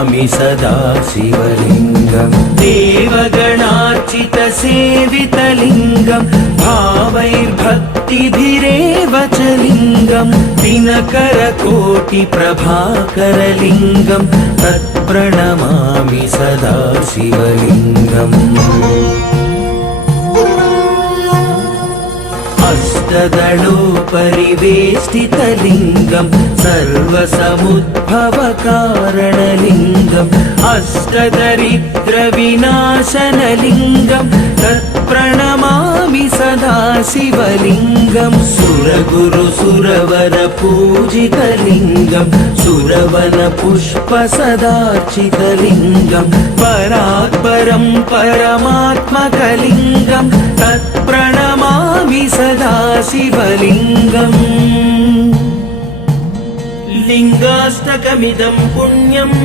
सदा शिवलिङ्गम् देवगणार्चितसेवितलिङ्गम् भावैर्भक्तिभिरेव च लिङ्गम् दिनकरकोटिप्रभाकरलिङ्गम् तत्प्रणमामि सदा शिवलिङ्गम् अष्टदलोपरिवेष्टितलिङ्गम् सर्वसमुद्भवकारणलिङ्गम् अष्टदरिद्रविनाशनलिङ्गम् तत्प्रणमामि सदा शिवलिङ्गम् सुरगुरुसुरवरपूजितलिङ्गम् सुरवनपुष्पसदार्चितलिङ्गम् परात्परं परमात्मकलिङ्गम् तत्प्रणमामि सदा शिवलिङ्गम् लिङ्गाष्टकमिदं पुण्यम्